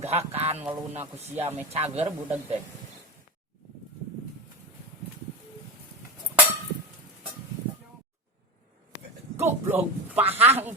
Gakan waluna ku sia me cager budak teh. Goblok pahang.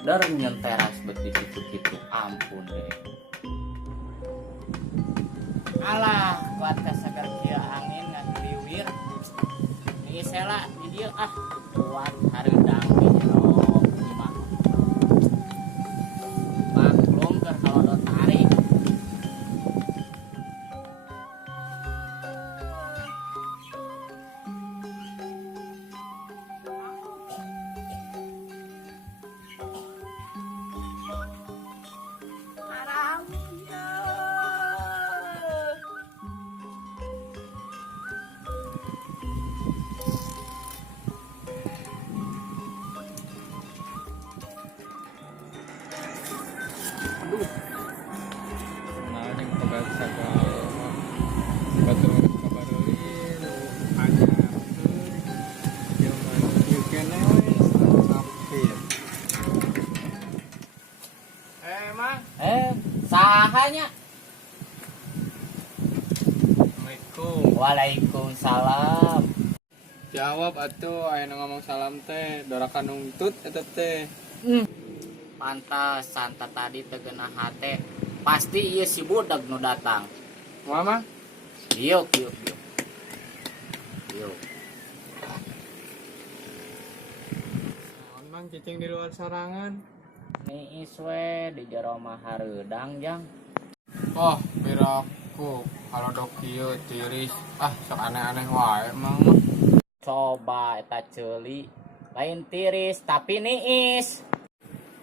Dar nyenteras bet di situ-situ, ampun deh. Alah, kuat kasagar kieu angin ngageliwir. Ieu sela di dieu kuat hareudang di jero imah. Maklum keur kalodot tarik. Sahanya. Assalamualaikum. Waalaikumsalam. Jawab atuh aya nu ngomong salam teh, dorakan nungtut eta teh. Pantas santa tadi tegenah hate. Pasti ieu si budak nu datang. Mama? Yuk. Naon mang cicing di luar sarangan? Niis we di jero mah hareudang jang. Oh, biraku kalau dok kieu tiris, sok aneh-aneh wae mang. Coba eta ceuli, lain tiris tapi niis.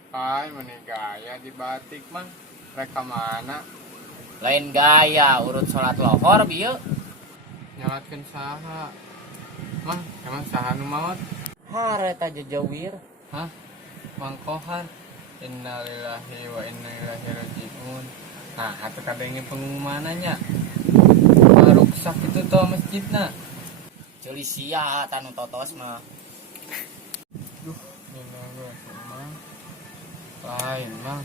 Ai meni gaya di batik mang, reka mana? Lain gaya urut salat lohor bieu. Nyalatkeun saha? Mang, emang saha nu maot? Hare eta jejewir. Hah? Mang Kohar. Innalillahi wa inna ilaihi rajiun. Nah, atuh kadenge pengumumananya. Ruksak itu tuh masjidna. Ceuli sia tanu totos mah. Duh, gila mang. Lain mang.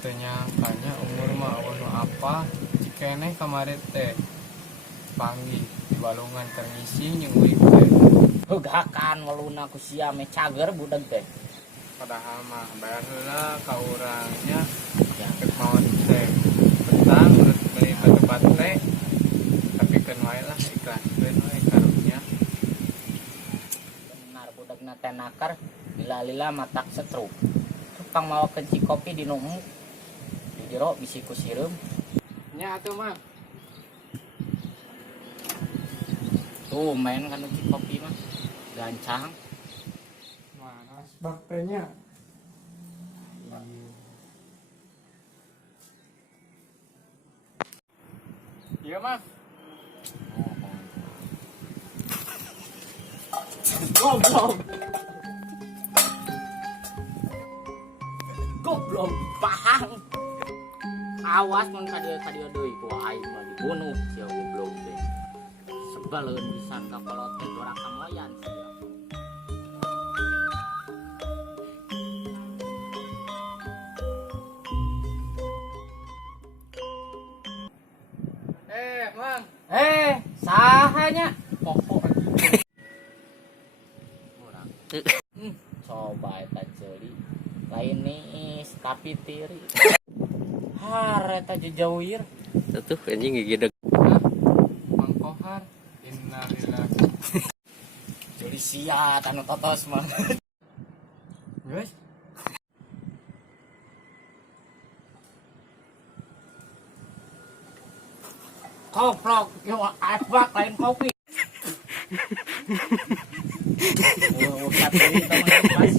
Teu nyangkanya umur mah nu apa? Cikeneh kamari teh. Panggih di balungan terngisi jeung uik teh. Gakan waluna ku sia me cager budak teh. Padahal mah bayar heula ka urangnya keur maot teh petang urut beli tempat teh tapi keun wae lah ikhlaskeun wae karunya. Benar budakna teh nakar lila-lila matak setruk. Tupang mawakeun ci kopi di numu. Di jero bisi ku sireum. Nya atuh mah. Tuh main kan ci kopi mah gancang. Baktenya iya mah goblok pahang. Awas mun kadia deui ku aing mah dibunuh sia goblok teh. Sebaleun pisan ka kolot teh dorakan loyan sia. Mang. Sahanya Pokok urang. Coba eta ceuli lain nih tapi tiri har eta jejauhir Tuh anjing gigedeg. Mang Kohar innalillahi ceuli sia anu totos mah guys koprok yo asbak lain kopi oh, satu ini teman